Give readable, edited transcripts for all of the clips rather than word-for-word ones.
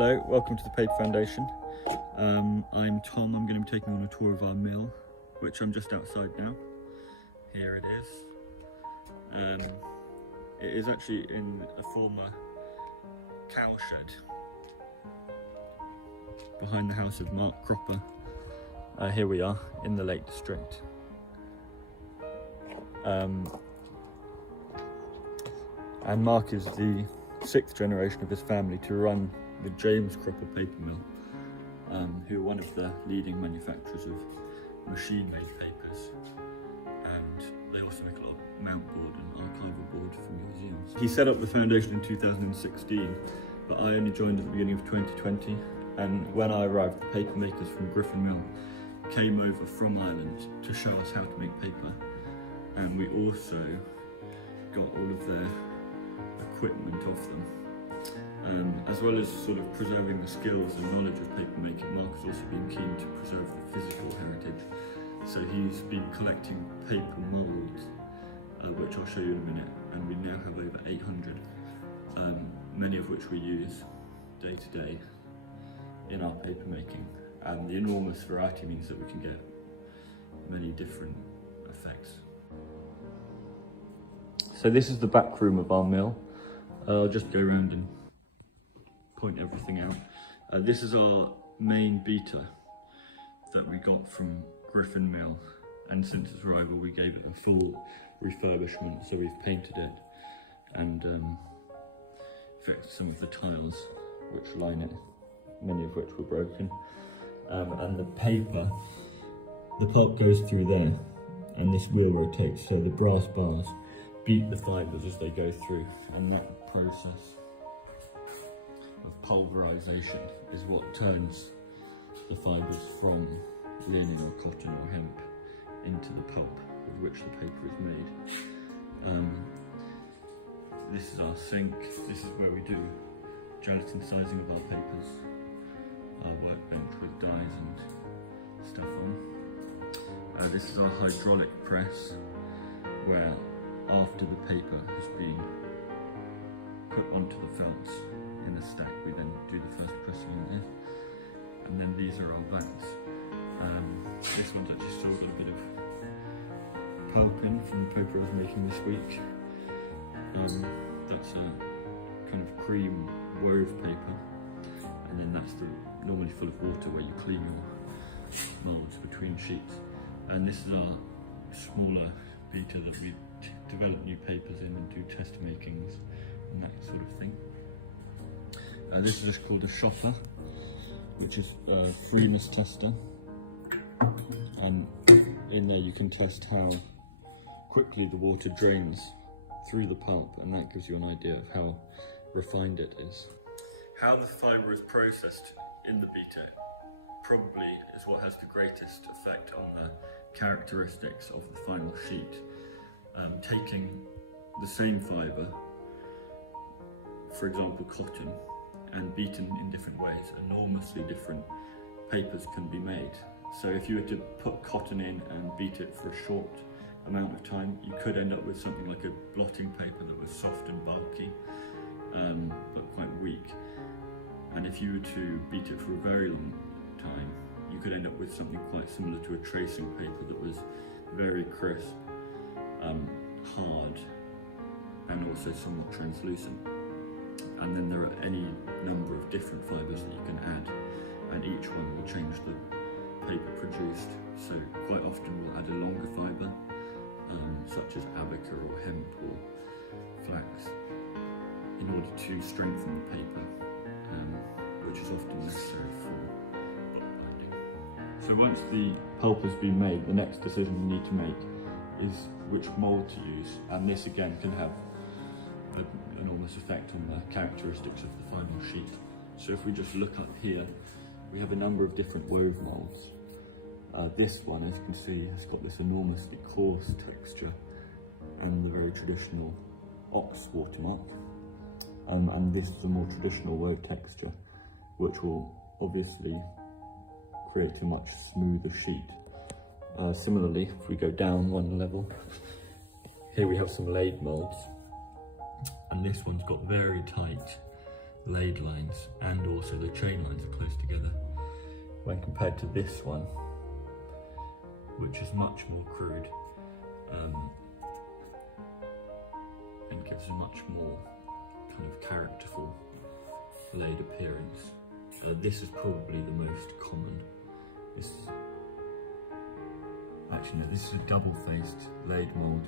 Hello, welcome to the Paper Foundation. I'm Tom. I'm going to be taking on a tour of our mill, which I'm just outside now. Here it is. It is actually in a former cow shed behind the house of Mark Cropper. Here we are in the Lake District. And Mark is the 6th generation of his family to run the James Cropper paper mill, who are one of the leading manufacturers of machine-made papers, and they also make a lot of mount board and archival board for museums. He set up the foundation in 2016, but I only joined at the beginning of 2020, and when I arrived, the paper makers from Griffin Mill came over from Ireland to show us how to make paper, and we also got all of their equipment off them. As well as sort of preserving the skills and knowledge of paper making, Mark has also been keen to preserve the physical heritage. So he's been collecting paper moulds, which I'll show you in a minute, and we now have over 800, many of which we use day to day in our paper making. And the enormous variety means that we can get many different effects. So this is the back room of our mill. I'll just go around and point everything out. This is our main beater that we got from Griffin Mill, and since its arrival we gave it a full refurbishment, so we've painted it and fixed some of the tiles which line it, many of which were broken. And the paper, the pulp goes through there and this wheel rotates, so the brass bars beat the fibres as they go through, and that process of pulverization is what turns the fibres from linen or cotton or hemp into the pulp with which the paper is made. This is our sink. This is where we do gelatin sizing of our papers, our workbench with dies and stuff on. This is our hydraulic press, where after the paper has been put onto the felts in a stack, we then do the first pressing in there, and then these are our vats. This one's actually still got a bit of pulp in from the paper I was making this week. That's a kind of cream wove paper, and then that's normally full of water where you clean your moulds between sheets. And this is our smaller beater that we develop new papers in and do test makings and that sort of thing. This is just called a shopper, which is a freeness tester, and in there you can test how quickly the water drains through the pulp, and that gives you an idea of how refined it is. How the fibre is processed in the beater probably is what has the greatest effect on the characteristics of the final sheet. Taking the same fibre, for example cotton, and beaten in different ways, enormously different papers can be made. So if you were to put cotton in and beat it for a short amount of time, you could end up with something like a blotting paper that was soft and bulky, but quite weak. And if you were to beat it for a very long time, you could end up with something quite similar to a tracing paper that was very crisp, hard, and also somewhat translucent. And then there are any number of different fibres that you can add, and each one will change the paper produced. So quite often we'll add a longer fibre, such as abaca or hemp or flax, in order to strengthen the paper, which is often necessary for bookbinding. So once the pulp has been made, the next decision you need to make is which mould to use, and this again can have an enormous effect on the characteristics of the final sheet. So if we just look up here, we have a number of different wove moulds. This one, as you can see, has got this enormously coarse texture and the very traditional ox watermark. And this is a more traditional wove texture, which will obviously create a much smoother sheet. Similarly, if we go down one level, here we have some lathe moulds, and this one's got very tight laid lines, and also the chain lines are close together when compared to this one, which is much more crude and gives a much more kind of characterful laid appearance. This is probably the most common. This is a double-faced laid mould,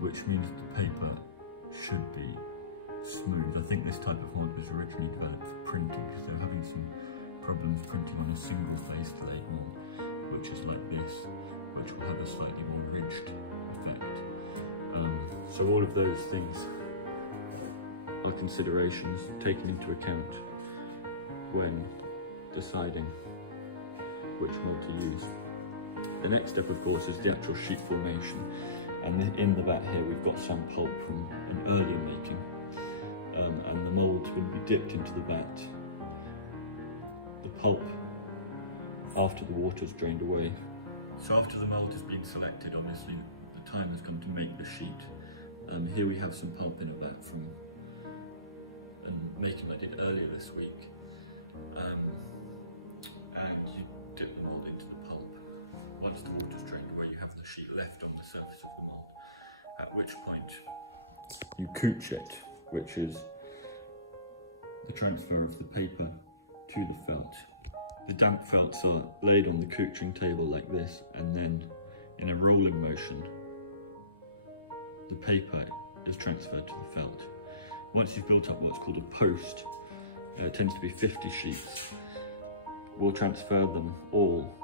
which means the paper should be smooth. I think this type of mould was originally developed for printing because they were having some problems printing on a single-faced laid mould, which is like this, which will have a slightly more ridged effect. So all of those things are considerations taken into account when deciding which mould to use. The next step, of course, is the actual sheet formation, and in the vat here we've got some pulp from an earlier making, and the mould will be dipped into the vat. The pulp, after the water's drained away. So after the mould has been selected, obviously the time has come to make the sheet. Here we have some pulp in a vat from a making I did earlier this week, and you dip the mould into the pulp. Once the water's drained away, you have the sheet left on the surface of the mould, at which point you couch it, which is the transfer of the paper to the felt. The damp felts are laid on the couching table like this, and then in a rolling motion the paper is transferred to the felt. Once you've built up what's called a post, it tends to be 50 sheets, we'll transfer them all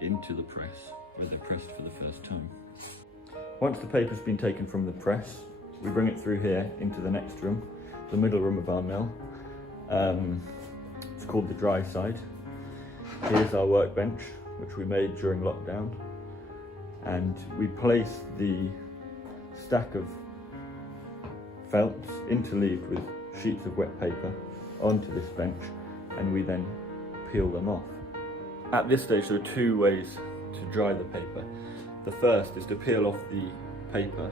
into the press, where they're pressed for the first time. Once the paper's been taken from the press, we bring it through here into the next room, the middle room of our mill. It's called the dry side. Here's our workbench, which we made during lockdown, and we place the stack of felts interleaved with sheets of wet paper onto this bench, and we then peel them off. At this stage there are two ways to dry the paper. The first is to peel off the paper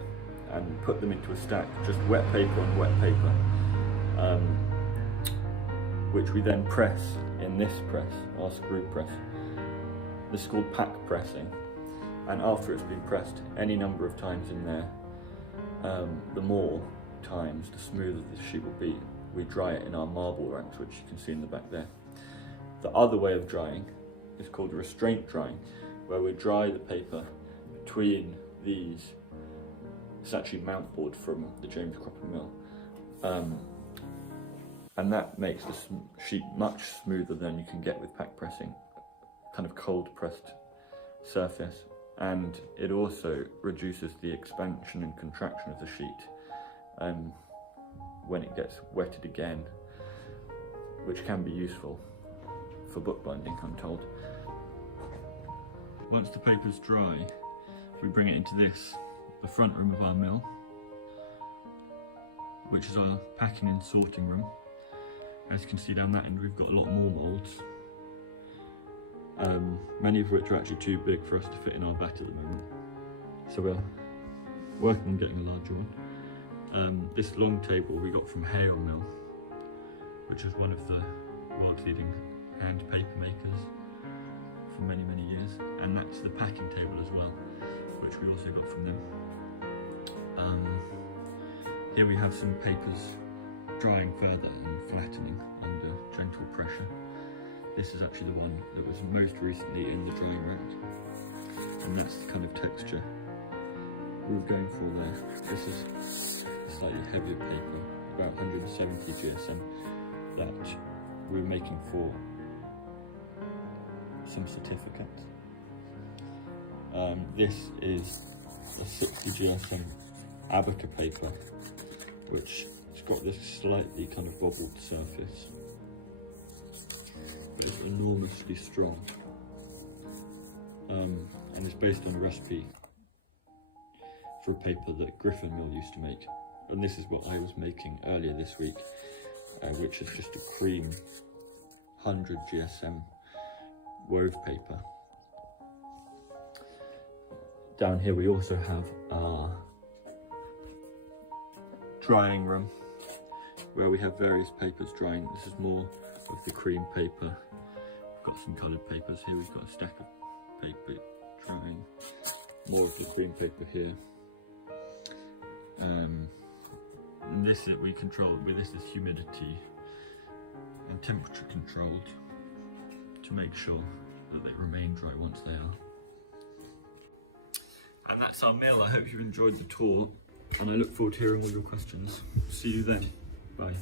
and put them into a stack, just wet paper on wet paper, which we then press in this press, our screw press. This is called pack pressing, and after it's been pressed any number of times in there, the more times, the smoother the sheet will be. We dry it in our marble ranks, which you can see in the back there. The other way of drying is called restraint drying, where we dry the paper between these. It's actually mount board from the James Cropper mill, and that makes the sheet much smoother than you can get with pack pressing, kind of cold pressed surface, and it also reduces the expansion and contraction of the sheet when it gets wetted again, which can be useful for bookbinding, I'm told. Once the paper's dry, we bring it into this, the front room of our mill, which is our packing and sorting room. As you can see down that end, we've got a lot more moulds, many of which are actually too big for us to fit in our vat at the moment. So we're working on getting a larger one. This long table we got from Hale Mill, which is one of the world's leading hand paper makers for many, many years, and that's the packing table as well, which we also got from them. Here we have some papers drying further and flattening under gentle pressure. This is actually the one that was most recently in the drying rack, and that's the kind of texture we were going for there. This is a slightly heavier paper, about 170 GSM, that we were making for some certificates. This is a 60 GSM Abaca paper, which has got this slightly kind of bobbled surface, but it's enormously strong, and it's based on a recipe for a paper that Griffin Mill used to make, and this is what I was making earlier this week, which is just a cream 100 GSM wove paper. Down here we also have our drying room. where we have various papers drying. This is more of the cream paper. We've got some coloured papers here. We've got a stack of paper drying. More of the cream paper here. And this that we control with this is humidity and temperature controlled to make sure that they remain dry once they are. And that's our mill. I hope you enjoyed the tour, and I look forward to hearing all your questions. See you then. Bye.